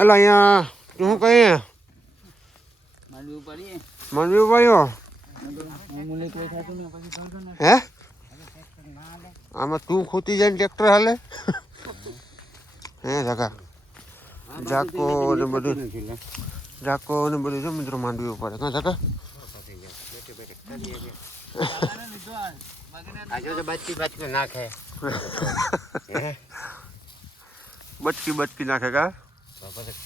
અલા અહીંયા તું કહીએ માંડવી ઉપાડ્યો હે આમાં તું ખૂતી જાય ને ટ્રેક્ટર હાલે હે જગા જાકો ને બધું જો મિત્રો માંડવી ઉપાડે કાં જગા બચકી નાખે કા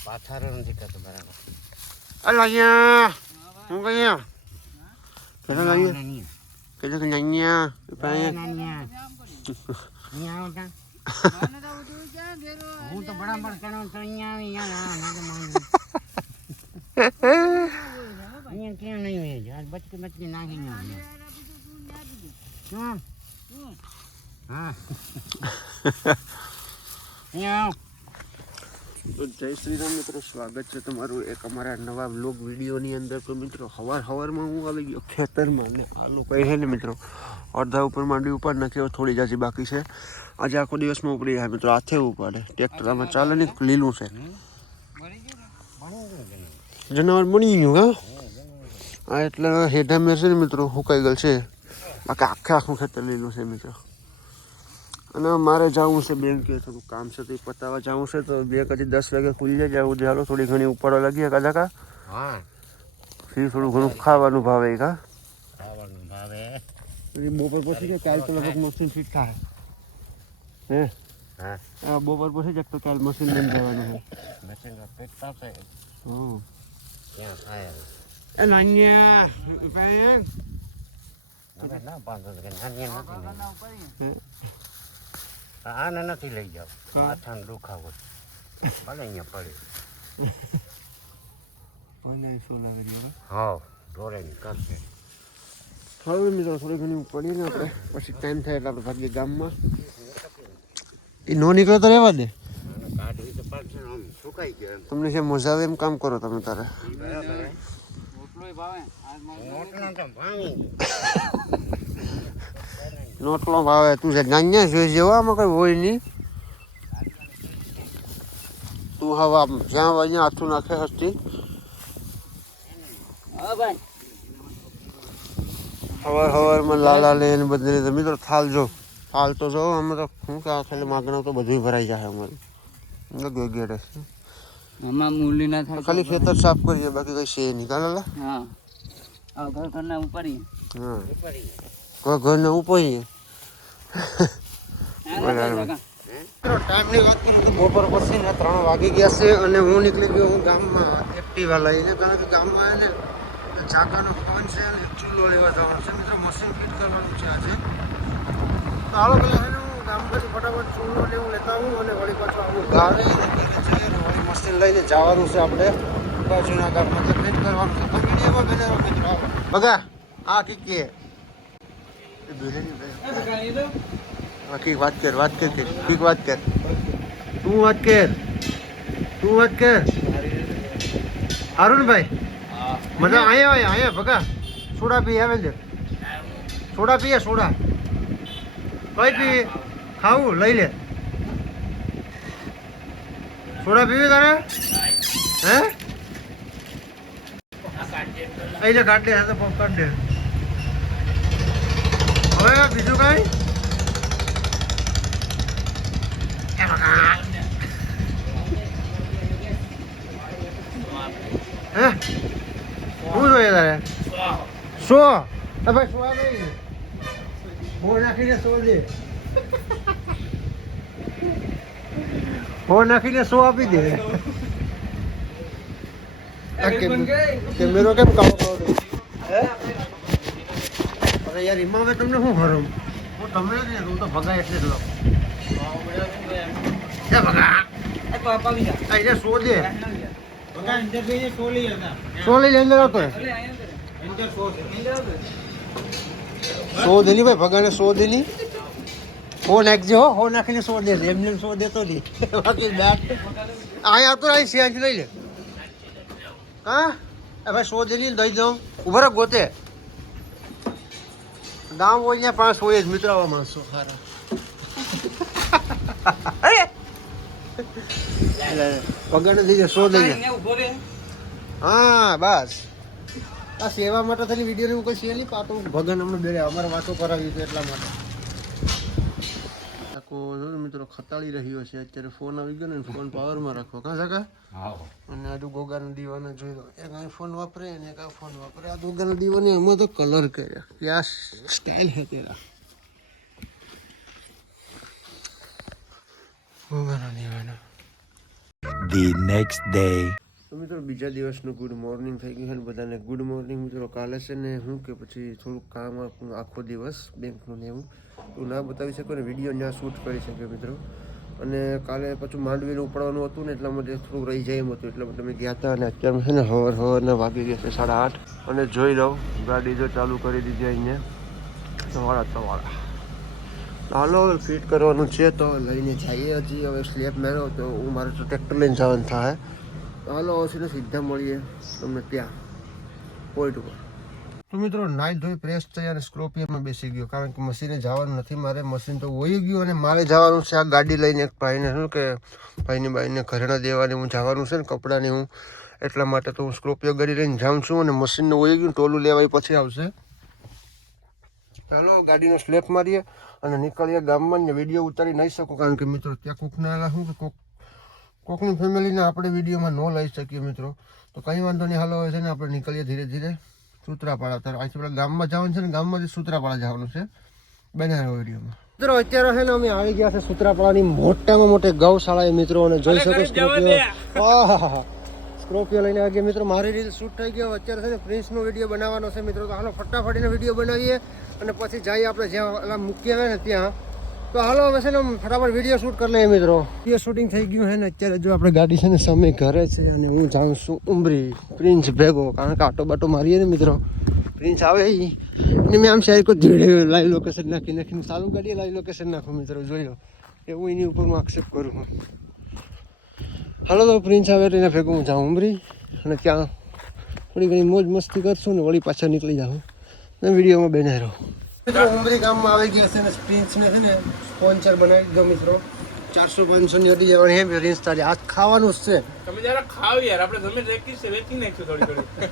પાથારો નથી કરતો બરાબર. અલા અહીંયા હું કહીએ કેટલા લાવીએ કેટલા કે અહીંયા હું તો બરાબર કરો તો અહીંયા કેમ નહીં બચકી નાખી હા. તો જય શ્રી રામ મિત્રો, સ્વાગત છે તમારું એક અમારા નવા વ્લોગ વિડીયોની અંદર. તો મિત્રો સવારમાં હું આવી ગયો ખેતરમાં ને આ લોકો છે ને મિત્રો અડધા ઉપર માંડવી ઉપાડ નાખ્યો, થોડી જાજી બાકી છે. આજે આખો દિવસમાં ઉપડી ગયા મિત્રો, હાથે ઉપાડે ટ્રેક્ટર આમાં ચાલે ને લીલું છે જનાવર બની ગયું. હા એટલે હેઠા મેં છે ને મિત્રો સુકાઈ ગયેલ છે, બાકી આખું ખેતર લીલું છે મિત્રો. અને મારે જવું છે બેંકે, થોડું કામ છે તો એ પતાવવા જવું છે. તો બેંક હજી 10 વાગે ખુલી જાય, જવું ચાલો થોડી ઘણી ઉપાડવા લાગીએ કાકા. હા ફરી થોડું ઘણું ખાવાનું ભાવે કા ખાવાનું ભાવે. બપોર પછી છે કાલ તો લગભગ મશીન ફિટ થાય હે. હા બપોર પછી જ તો કાલ મશીન લઈને જવાનું છે. મશીન ફિટ થશે હમ ત્યાં થાય એ નાન્યા ઉપાય હવે ના બાંધો કે નાની નથી આને નથી લઈ જાવ, માથાનો દુખાવો ભલે અહીંયા પડે. હા ઢોરેની કરશે હવે મિત્રો થોડી ઘણી પડીએ ને આપણે પછી ટાઈમ થાય એટલે આપણે ભાગીએ ગામમાં. એ નો નીકળે તો રહેવા દે, કાઢવી તો પડશે આમ સુકાઈ ગયો. તમને જે મજા આવે એમ કામ કરો તમે તારે. નોટલો ભાવે તું છે નાન્યા જોઈ જેવો આમાં કઈ હોય નહીં. તું હવે આમ જ્યાં અહીંયા હાથું નાખે હસ્તી સવારમાં લાલા લે ને બધી રીતે મિત્રો થાલ તો જો અમે તો શું કે ખાલી માગણા તો બધું ભરાઈ જાય અમારું ગેડે ખાલી ખેતર સાફ કરીએ બાકી કઈ છે નહીં કાલા. હા ઘરના ઉપાડીએ કોઈ ઘરને ઉપાડીએ ટાઈમની વાત કરું તો બપોર પછી ને 3 વાગી ગયા છે અને હું નીકળી ગયો હું ગામમાં એક્ટિવા લઈને, કારણ કે ગામમાં એને જાગાનો ફોન છે અને ચૂલો લેવા જવાનો છે મિત્રો, મશીન ફિટ કરવાનું છે આજે. તો હાલો પેલા એને હું ગામ પછી ફટાફટ ચૂલો ને એવું લેતા આવું અને વળી પાછું આવું ગાડી જઈએ ને વળી મશીન લઈને જવાનું છે આપણે બાજુના ગામમાં ફિટ કરવાનું છે. તો મીડિયામાં બને મિત્રો બગા આ કીકે વાત કર ઠીક વાત કર તું વાત કર અરુણભાઈ મજા અહીંયા ભગા સોડા પી આવે છે, સોડા પીએ સોડા કઈ પી ખાવું લઈ લે. સોડા પીવી તારે હે અહીં કાઢ દે તો પપ કાઢ દે. હવે બીજું કઈ હે શું જોઈએ તારે? સો ભાઈ સો નહીં હો નાખીને સો દે, હો નાખીને સો આપી દે. કેમેરો કેમ કામ કરો હે? અરે યાર એમાં હવે તમને શું ખરું હું તમે ને હું તો ભગાય એટલે જ લો ભગા સો દે સોલી અંદર આવતો 100 દેની ભાઈ ભગાને 100 દેની હો નાખજો હો નાખીને 100 દે એમને 100 દેતો નહીં બાકી દાંત અહીંયા આવતો અહીં સિયાંજ લઈ લે. હા ભાઈ 100 દેની દઈ દઉં ઉભા ગોતે ગામ હોય ત્યાં 5 હોય જ મિત્રો આવા માણસો સારા. એટલે પગાર નથી જે 100 દઈ દે. હા બસ આ સેવા માટે થઈને વિડીયો હું કોઈ શેર નહીં પાતો ભગન અમને બે અમારે વાતો કરાવી છે એટલા માટે આખો મિત્રો ખતાળી રહ્યો છે અત્યારે ફોન આવી ગયો ને ફોન પાવરમાં રાખો કાં સકા અને આ ગોગાના દીવાને જોઈ લો એક આઈફોન વાપરે ને એક આ ફોન વાપરે આ ગોગાના દીવાને એમાં તો કલર કર્યા ક્યાં સ્ટાઇલ હે તેરા ગોગાના દીવાના The next day. તો મિત્રો બીજા દિવસનું ગુડ મોર્નિંગ થઈ ગયું છે ને બધાને ગુડ મોર્નિંગ મિત્રો કાલે છે ને હું કે પછી થોડુંક કામ આખો દિવસ બેંકનું ને એવું તું ના બતાવી શકો ને વિડીયો ત્યાં શૂટ કરી શકે મિત્રો અને કાલે પાછું માંડવીને ઉપાડવાનું હતું ને એટલા માટે થોડુંક રહી જાય એમ હતું એટલા માટે અમે ગયા હતા અને અત્યારે છે ને હવારના વાગી ગયા છે 8:30 અને જોઈ લઉં ગાડી જો ચાલુ કરી દીધી અહીંયા સવાળા હાલો ફિટ કરવાનું છે તો લઈને જઈએ હજી હવે સ્લેબ મેળવો તો હું મારે તો ટ્રેક્ટર લઈને જવાનું થાય હાલો સીધા સીધા મળીએ તમને ત્યાં પોઈન્ટ ઉપર તો મિત્રો નાઈ ધોઈ પ્રેસ થઈ અને સ્કોર્પિયોમાં બેસી ગયો કારણ કે મશીને જવાનું નથી મારે મશીન તો વહી ગયું અને મારે જવાનું છે આ ગાડી લઈને એક ભાઈને શું કે ભાઈની બાઈને ઘરેણા દેવાની હું જવાનું છે ને કપડાની હું એટલા માટે તો હું સ્કોર્પિયો ગાડી લઈને જાઉં છું અને મશીનનું વહી ગયું ટોલું લેવાય પછી આવશે ચાલો ગાડીનો સ્લેપ મારીએ અને નીકળીએ ગામમાં ને વિડીયો ઉતારી નહીં શકું કારણ કે મિત્રો ત્યાં કોકના શું કે કોકની ફેમિલીને આપણે વિડીયોમાં ન લઈ શકીએ મિત્રો તો કંઈ વાંધો નહીં હાલો છે ને આપણે નીકળીએ ધીરે ધીરે સૂત્રાપાડા ત્યારે અહીંથી આપણે ગામમાં જવાનું છે ને ગામમાંથી સૂત્રાપાડા જવાનું છે બનાવ્યો વિડીયોમાં મિત્રો અત્યારે છે ને અમે આવી ગયા છે સૂત્રાપાડાની મોટામાં મોટી ગૌશાળાએ મિત્રો અને જોઈ શકો સ્કોર્પિયો સ્કોર્પિયો લઈને આવી ગયા મિત્રો મારી રીતે શૂટ થઈ ગયો અત્યારે છે ને પ્રિન્સનો વિડીયો બનાવવાનો છે મિત્રો તો હાલો ફટાફટીનો વિડીયો બનાવીએ અને પછી જઈએ આપણે જ્યાં મૂકી આવે ને ત્યાં તો હાલો હવે છે ને ફટાફટ વિડીયો શૂટ કરી લઈએ મિત્રો વિડીયો શૂટિંગ થઈ ગયું છે ને અત્યારે જો આપણે ગાડી છે ને સમય ઘરે છે અને હું જાઉં છું ઉમરી પ્રિન્સ ભેગો કારણ કે આટો બાટો મારીએ ને મિત્રો પ્રિન્સ આવે અને મેં આમ શેર કોઈ ધીરે લાઈવ લોકેશન નાખીને ચાલુ ગાડીએ લાઈવ લોકેશન નાખું મિત્રો જોઈ લો એવું એની ઉપર હું એક્સેપ્ટ કરું હું હાલો તો પ્રિન્સ આવે તો એના ભેગું હું જાઉં ઉમરી અને ત્યાં થોડી ઘણી મોજ મસ્તી કરશું ને વળી પાછા નીકળી જાઉં ને વિડીયોમાં બેનાઈ રહું મિત્રો ઉમરી ગામમાં આવી ગયા છે ને પ્રિન્સને છે ને સ્પોન્સર બનાવી દીધો મિત્રો 400-500 ની અડી જવાની હે પ્રિન્સ તારી આજ ખાવાનું જ છે તમે જરા ખાવ યાર આપણે જમીન રેકી છે વેચી નાખ્યું થોડી થોડી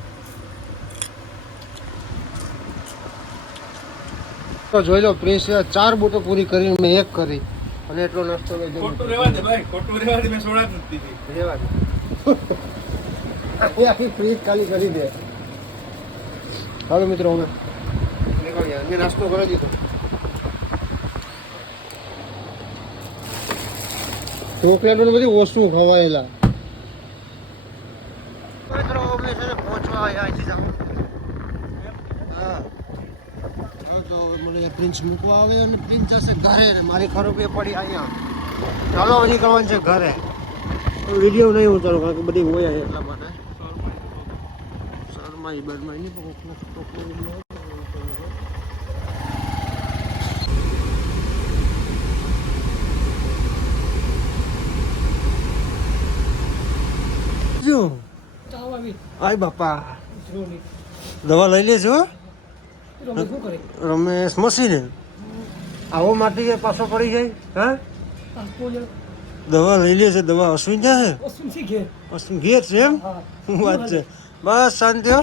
તો જોઈ લો પ્રિન્સ 4 બોટો પૂરી કરી મેં 1 કરી અને એટલો નાસ્તો લઈ ગયો ખોટું રહેવા દે ભાઈ ખોટું રહેવા દે મેં સોડા જ નથી પીધી રહેવા દે આખી ફ્રીજ ખાલી કરી દે હાલો મિત્રો અમે નીકળ્યા મેં નાસ્તો કરી દીધો ચોકલેટો બધી ઓછું ખવાયેલા મિત્રો અમે છે ને પહોંચવા આવ્યા છીએ હા તો મને પ્રિન્સ મૂકવા આવે અને પ્રિન્સ જશે ઘરે ને મારી ખરોપે પડી અહીંયા ચાલો નીકળવાનું છે ઘરે વિડીયો નહીં ઉતારો કારણ કે બધી હોય એટલા માટે શર્માઈ બરમાઈ નહીં આય બાપા દવા લઈ લેજો રમેશ મસીને આવો માટી પાછો પડી જાય હા દવા લઈ લે છે દવા અશ્વિન જાય અશ્વિન ઘેર છે એમ શું વાત છે બસ શાંતિ હો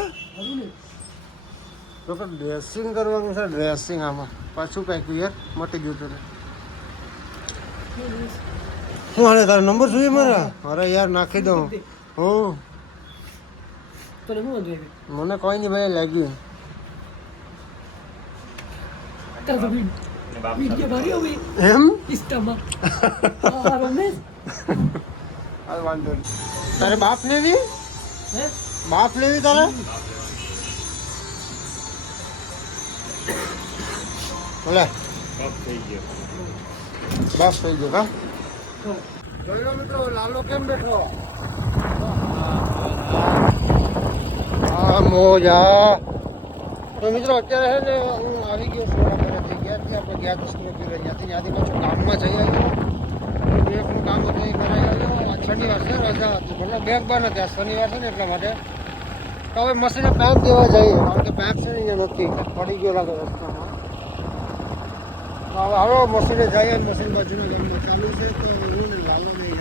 તો ડ્રેસિંગ કરવાનું છે ડ્રેસિંગ આમાં પાછું કાંઈક યાર મટી ગયું તને શું હાલે તારો નંબર જોઈએ મારા અરે યાર નાખી દઉં હો મને કોઈ નહીં ભાઈ લાગ્યું એમ વાંધો તારે બાપ લેવી બાપ લેવી તારે બોલે બાપ થઈ ગયો હા જોઈ લો મિત્રો લાલો કેમ બેઠો હા મોજા તો મિત્રો અત્યારે છે ને હું આવી ગયો છું આપણે ગયા 10 કિલોમીટર ત્યાંથી પાછું ગામમાં જઈ આવ્યો બેગનું કામ હતું એ કરાવી આવ્યો આજ શનિવાર છે રજા હતી મતલબ બેગ બંધ હતી આ શનિવાર છે ને એટલા માટે તો હવે મશીને પાઇપ દેવા જઈએ કારણ કે પાઇપ છે ને અહીંયા નથી પડી ગયો લાગે રસ્તામાં તો હવે હવે મશીને જઈએ મશીન બાજુના ગામમાં ચાલુ છે તો હું ને લાલો નહીં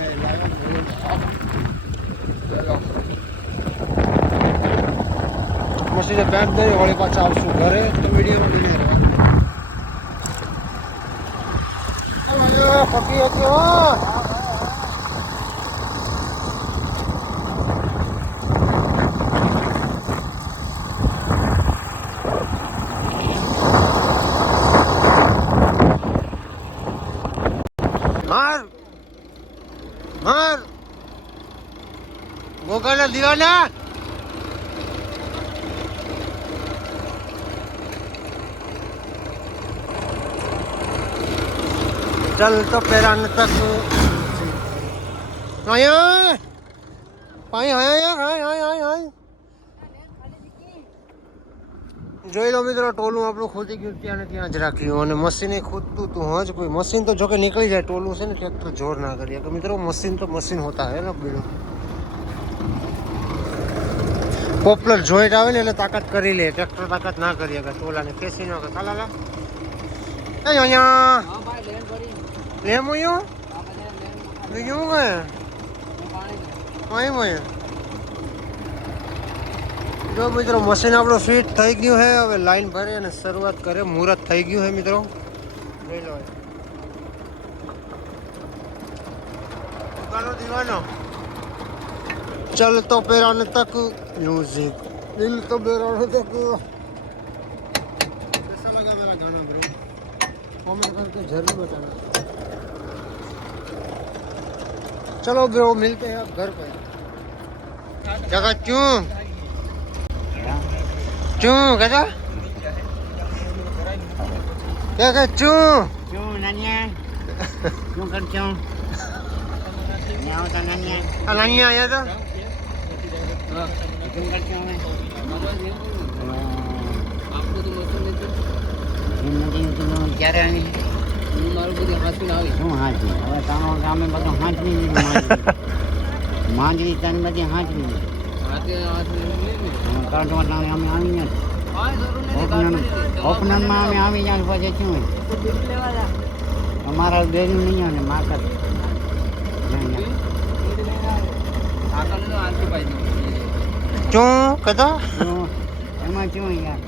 મશીને પેક દઈ વળી પાછા આવશું ઘરે તો વિડીયોમાં બની રહેવા પકી હતી હો માર માર ગોગાના દીવાના चल तो पेरान तक आया पाई आया यार आय आय आय आय જોઈ લો મિત્રો ટોલું આપણું ખોદી ગયું ત્યાં ને ત્યાં જ રાખ્યું અને મશીન ખોદતું તું હજ કોઈ મશીન તો જોકે નીકળી જાય ટોલું છે ને ટ્રેક્ટર જોર ના કરીએ કે મિત્રો મશીન તો મશીન હોતા હે ને બીડું પોપલર જોઈન્ટ આવે ને એટલે તાકાત કરી લે ટ્રેક્ટર તાકાત ના કરીએ કે ટોલાને ખેંચી ન કે કાલા અહીંયા લેમ હું બીજું કે અહીં મેં જો મિત્રો મશીન આપણું ફિટ થઈ ગયું છે હવે લાઈન ભરે અને શરૂઆત કરે મુહૂર્ત થઈ ગયું છે મિત્રો જોઈ લો દુકાનો દીવાનો चल तो पेराने तक म्यूजिक दिल तो पेराने तक कैसा लगा मेरा गाना ब्रो कमेंट करके जरूर बताना चलो ब्रो मिलते हैं अब घर पे जगह क्यों क्यों कहता क्या कह क्यों nanya क्यों कर क्यों nyaw ta nanya अनन्या आया था क्यों कर क्यों मैं आपको तो मौसम नहीं જિંદગી તો ક્યારે આવી મારું બધું હાથમાં આવી શું હાજરી હવે તારો ગામે બધું હાજરી માંજરી તને બધી હાજરી હાથે કાઢવા અમે આવી ગયા ઓપનરમાં અમે આવી જાય પછી શું અમારા બેનું નહીં આવે ને માકર क्यों कहता એમાં શું યાર